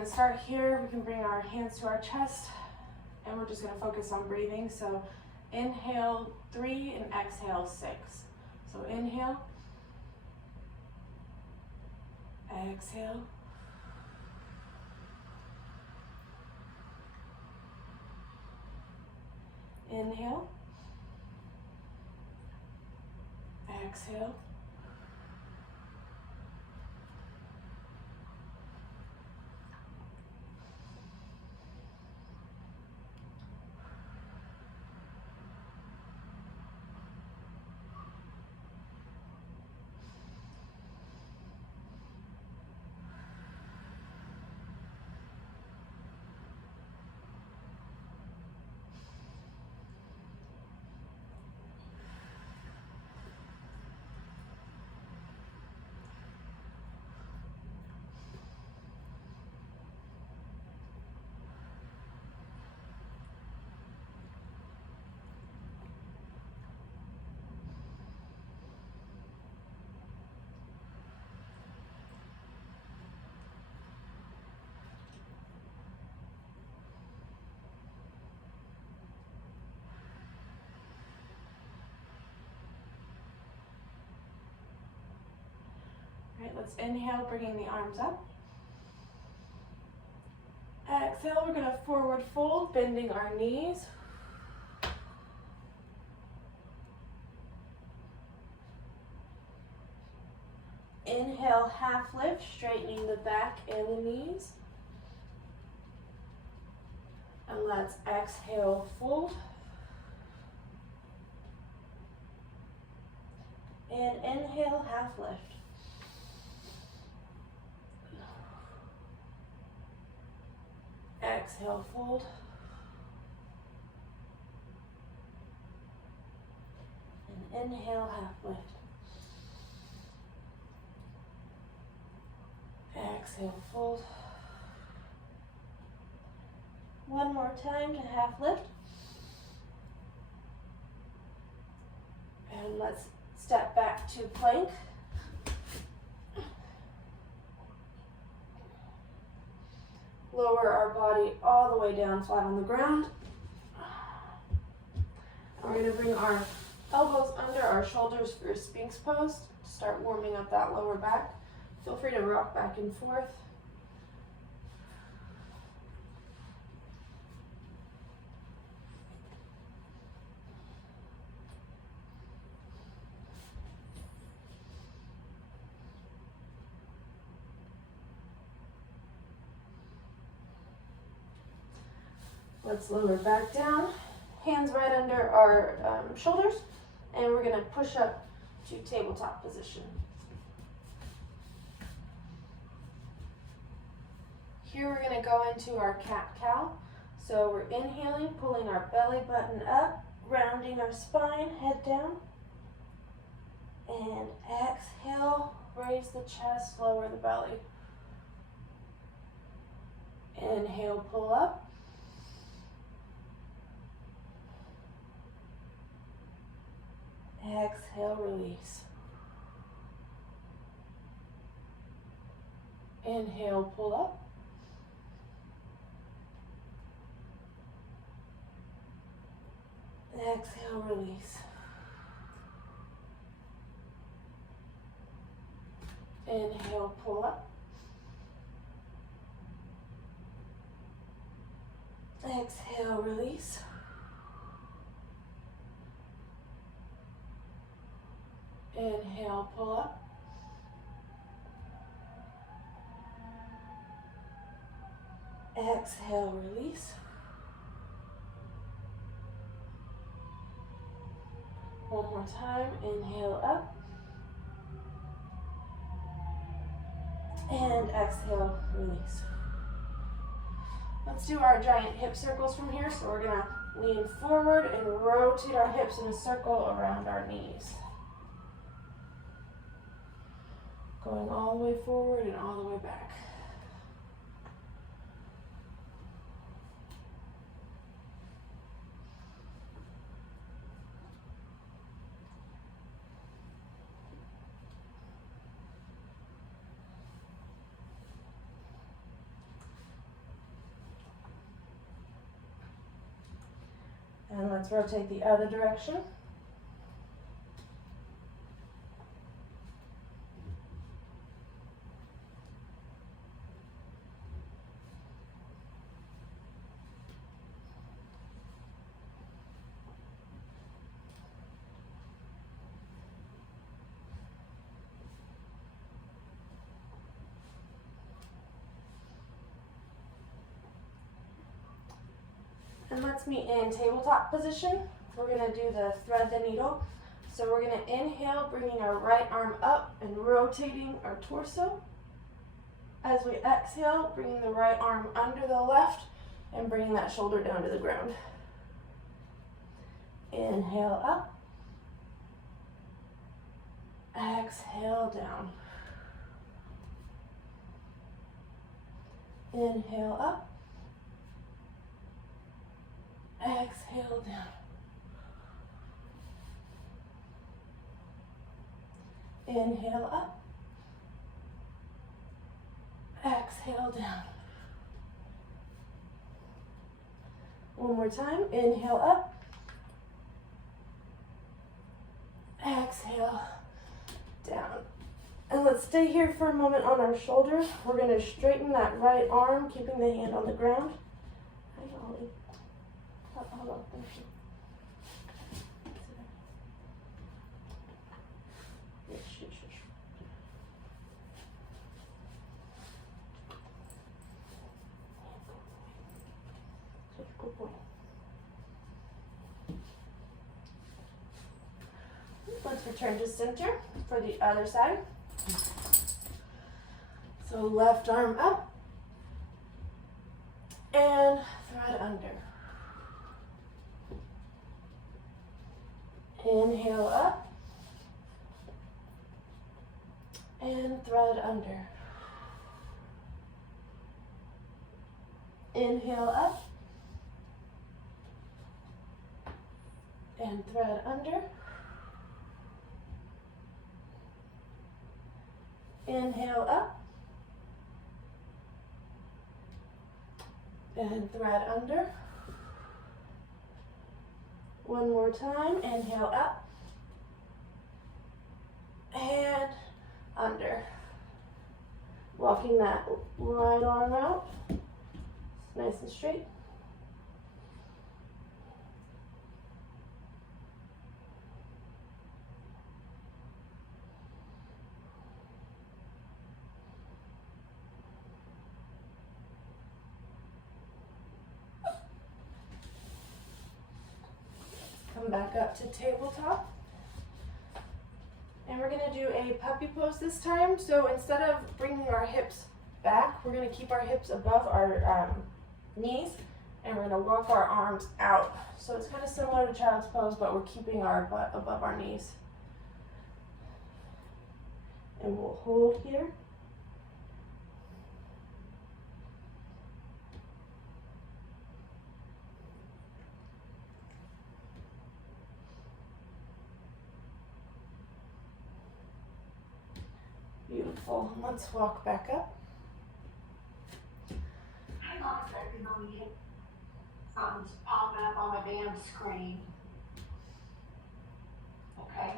gonna start here. We can bring our hands to our chest and we're just gonna focus on breathing. So inhale 3 and exhale 6. So inhale, exhale, inhale, exhale, all right, let's inhale, bringing the arms up. Exhale, we're gonna forward fold, bending our knees. Inhale, half lift, straightening the back and the knees. And let's exhale, fold. And inhale, half lift. Exhale, fold. And inhale, half lift. Exhale, fold. One more time to half lift. And let's step back to plank. Lower our body all the way down flat on the ground. We're going to bring our elbows under our shoulders for a Sphinx pose. Start warming up that lower back. Feel free to rock back and forth. Let's lower back down, hands right under our shoulders, and we're going to push up to tabletop position. Here we're going to go into our cat-cow. So we're inhaling, pulling our belly button up, rounding our spine, head down. And exhale, raise the chest, lower the belly. Inhale, pull up. Exhale, release. Inhale, pull up. Exhale, release. Inhale, pull up. Exhale, release. Inhale, pull up. Exhale, release. One more time, inhale up. And exhale, release. Let's do our giant hip circles from here. So we're gonna lean forward and rotate our hips in a circle around our knees. Going all the way forward and all the way back. And let's rotate the other direction. And let's meet in tabletop position. We're gonna do the thread the needle. So we're gonna inhale, bringing our right arm up and rotating our torso. As we exhale, bringing the right arm under the left and bringing that shoulder down to the ground. Inhale up. Exhale down. Inhale up. Exhale down. Inhale up. Exhale down. One more time. Inhale up. Exhale down. And let's stay here for a moment on our shoulder. We're going to straighten that right arm, keeping the hand on the ground. Hi, Ollie. Hold on. Thank you. Good boy. Let's return to center for the other side. So left arm up and thread under. Inhale up and thread under. Inhale up and thread under. Inhale up and thread under. One more time. Inhale up and under. Walking that right arm out, nice and straight. Come back up to tabletop. And we're going to do a puppy pose this time. So instead of bringing our hips back, we're going to keep our hips above our knees, and we're going to walk our arms out. So it's kind of similar to child's pose, but we're keeping our butt above our knees. And we'll hold here. Beautiful. Let's walk back up. Hang on a second, Mommy. Something's popping up on my damn screen. Okay.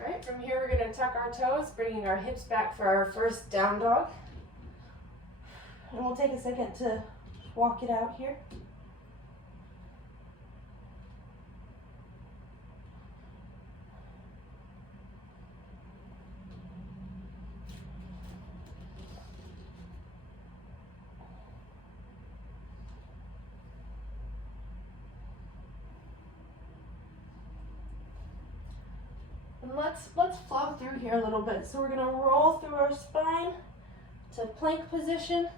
Alright, from here we're going to tuck our toes, bringing our hips back for our first down dog. And we'll take a second to walk it out here. And let's flow through here a little bit. So we're going to roll through our spine to plank position,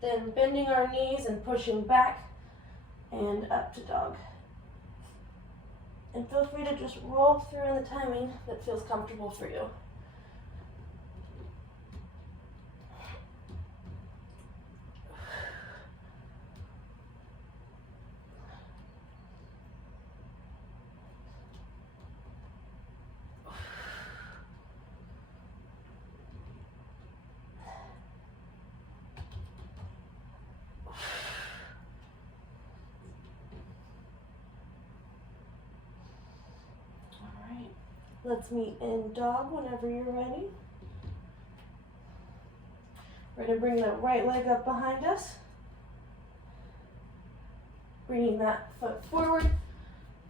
then bending our knees and pushing back and up to dog. And feel free to just roll through in the timing that feels comfortable for you. Let's meet in dog whenever you're ready. We're going to bring the right leg up behind us. Bringing that foot forward,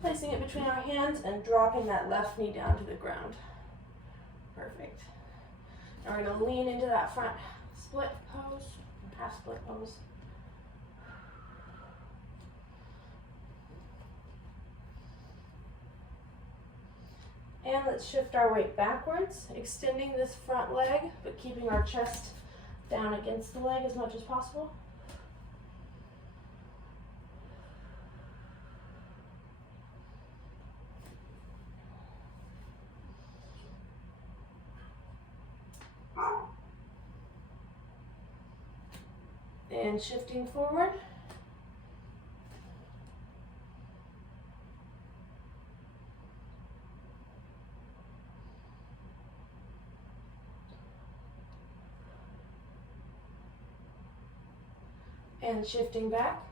placing it between our hands and dropping that left knee down to the ground. Perfect. Now we're going to lean into that front split pose, half split pose. And let's shift our weight backwards, extending this front leg, but keeping our chest down against the leg as much as possible. And shifting forward. And shifting back.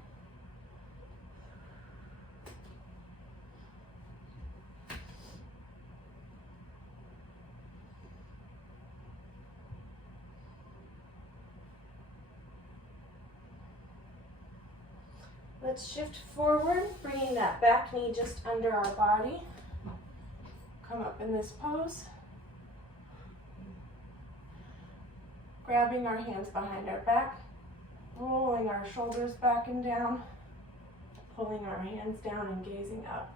Let's shift forward, bringing that back knee just under our body. Come up in this pose. Grabbing our hands behind our back, rolling our shoulders back and down, pulling our hands down and gazing up.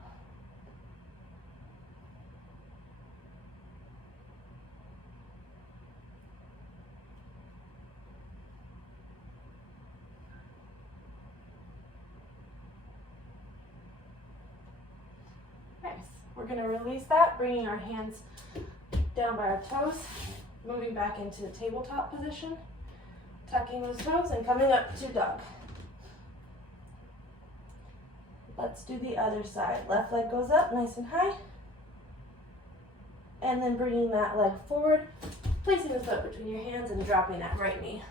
Nice. We're going to release that, bringing our hands down by our toes, moving back into the tabletop position, tucking those toes and coming up to dog. Let's do the other side. Left leg goes up nice and high. And then bringing that leg forward, placing the foot between your hands and dropping that right knee.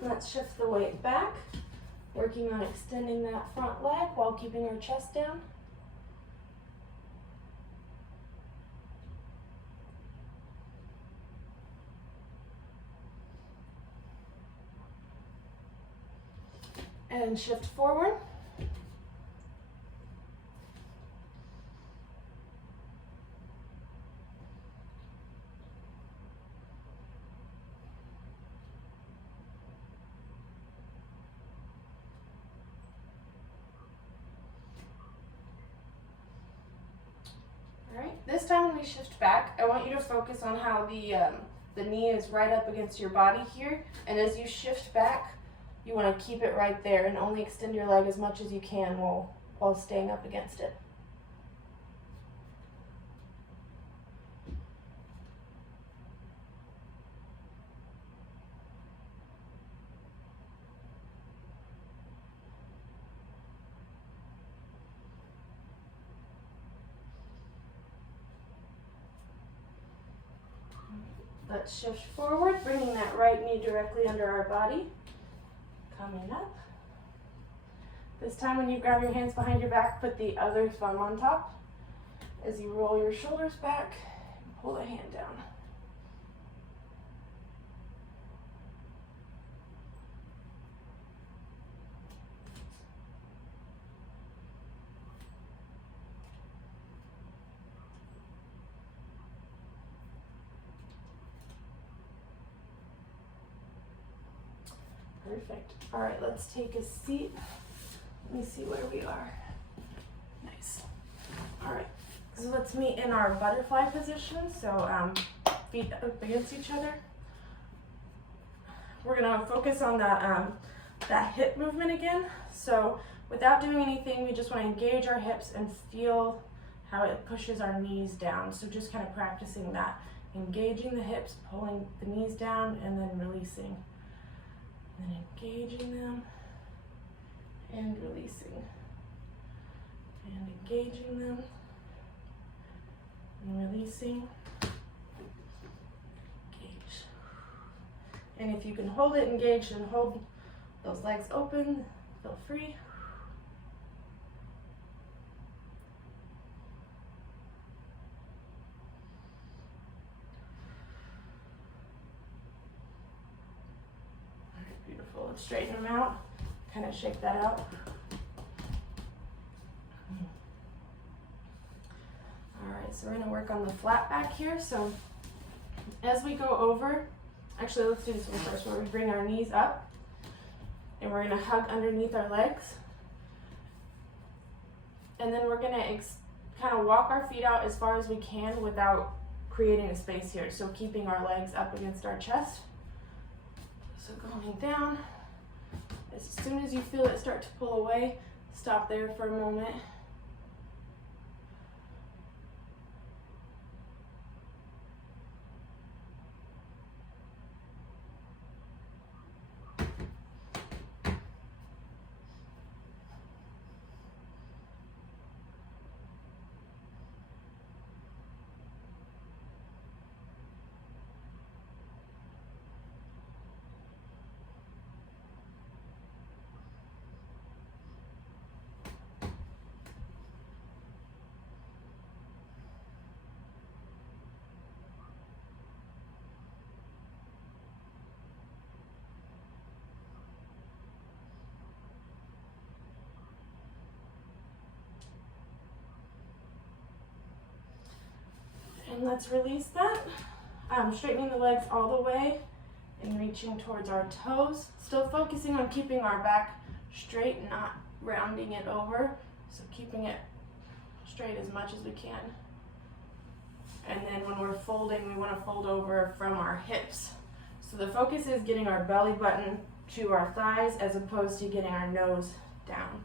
Let's shift the weight back, working on extending that front leg while keeping our chest down. And shift forward. Alright, this time when we shift back, I want you to focus on how the knee is right up against your body here, and as you shift back, you want to keep it right there and only extend your leg as much as you can while staying up against it. Let's shift forward, bringing that right knee directly under our body. Coming up. This time when you grab your hands behind your back, put the other thumb on top. As you roll your shoulders back, pull the hand down. Perfect. All right, let's take a seat. Let me see where we are. Nice. All right, so let's meet in our butterfly position. So feet up against each other. We're gonna focus on that hip movement again. So without doing anything, we just wanna engage our hips and feel how it pushes our knees down. So just kind of practicing that. Engaging the hips, pulling the knees down, and then releasing. And then engaging them and releasing. And engaging them And releasing. Engage. And if you can hold it engaged and hold those legs open, feel free. Alright, beautiful. Let's straighten them out. Kind of shake that out. Alright, so we're going to work on the flat back here. So as we go over, actually let's do this one first, where we bring our knees up and we're going to hug underneath our legs. And then we're going to kind of walk our feet out as far as we can without creating a space here. So keeping our legs up against our chest. So going down. As soon as you feel it start to pull away, stop there for a moment. And let's release that. Straightening the legs all the way and reaching towards our toes. Still focusing on keeping our back straight, not rounding it over. So keeping it straight as much as we can. And then when we're folding, we want to fold over from our hips. So the focus is getting our belly button to our thighs as opposed to getting our nose down.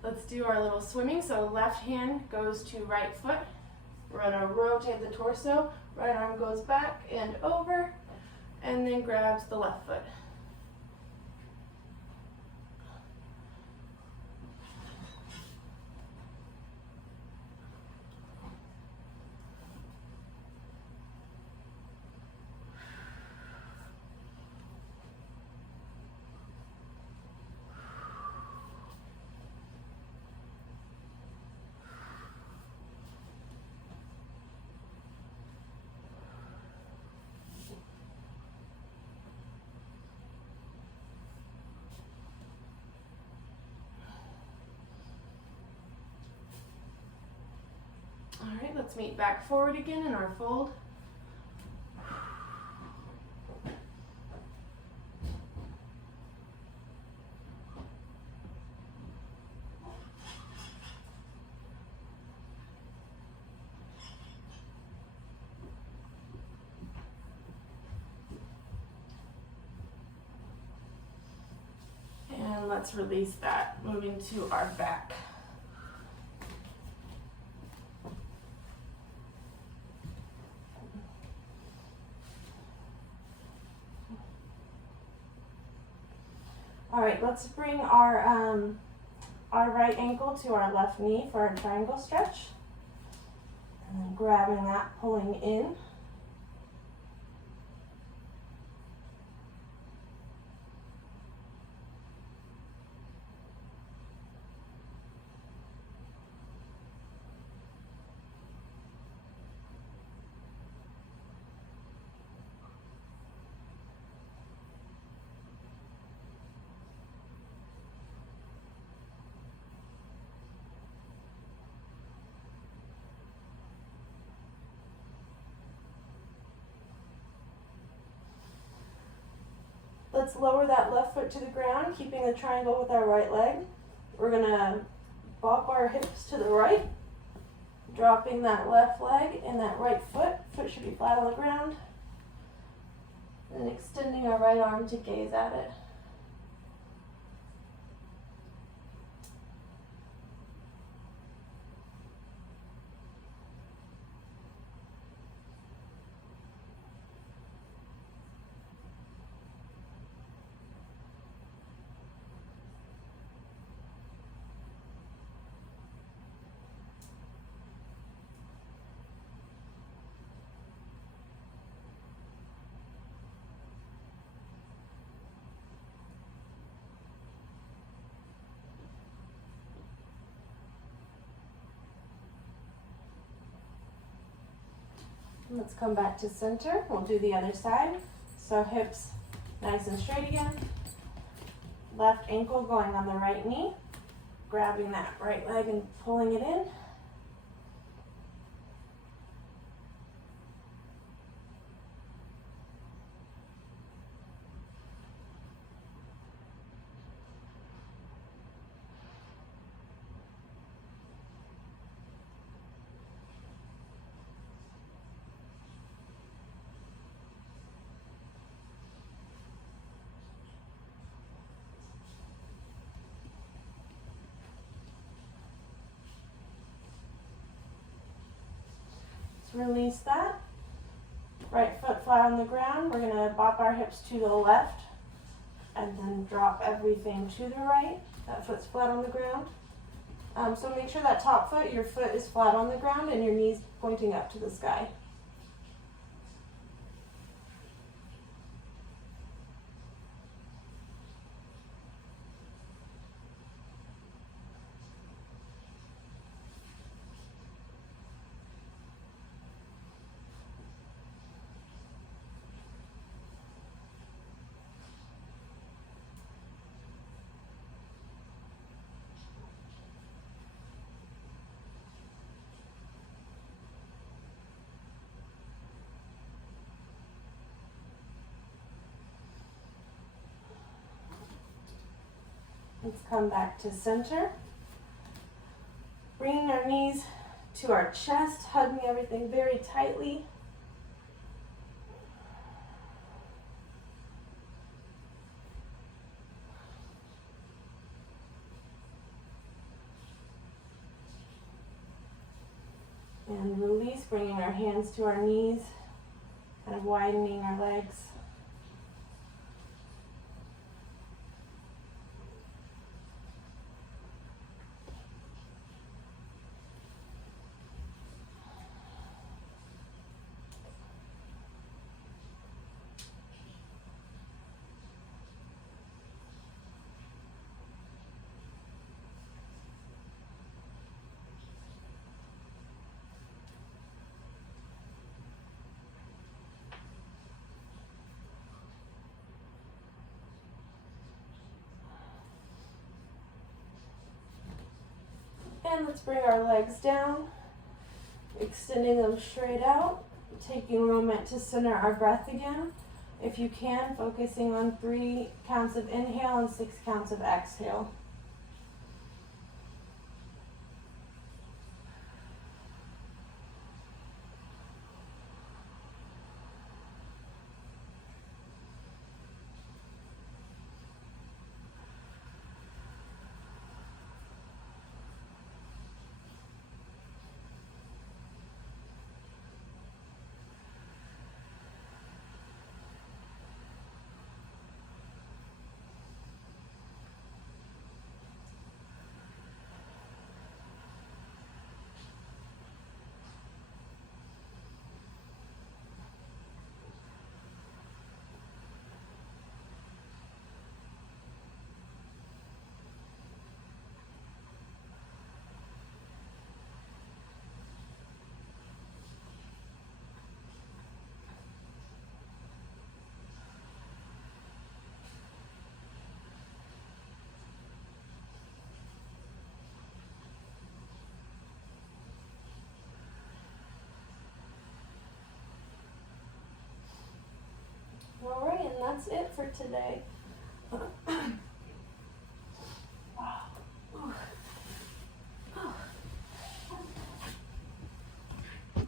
Let's do our little swimming. So left hand goes to right foot. We're going to rotate the torso. Right arm goes back and over, and then grabs the left foot. All right, let's meet back forward again in our fold. And let's release that, moving to our back. All right, let's bring our right ankle to our left knee for our triangle stretch. And then grabbing that, pulling in. Let's lower that left foot to the ground, keeping the triangle with our right leg. We're gonna bop our hips to the right, dropping that left leg and that right foot. Foot should be flat on the ground. And extending our right arm to gaze at it. Let's come back to center. We'll do the other side. So hips nice and straight again. Left ankle going on the right knee. Grabbing that right leg and pulling it in. Release that. Right foot flat on the ground. We're going to bop our hips to the left and then drop everything to the right. That foot's flat on the ground. So make sure that top foot, your foot is flat on the ground and your knees pointing up to the sky. Let's come back to center. Bringing our knees to our chest, hugging everything very tightly. And release, bringing our hands to our knees, kind of widening our legs. And let's bring our legs down, extending them straight out, taking a moment to center our breath again. If you can, focusing on 3 counts of inhale and 6 counts of exhale. All right, and that's it for today.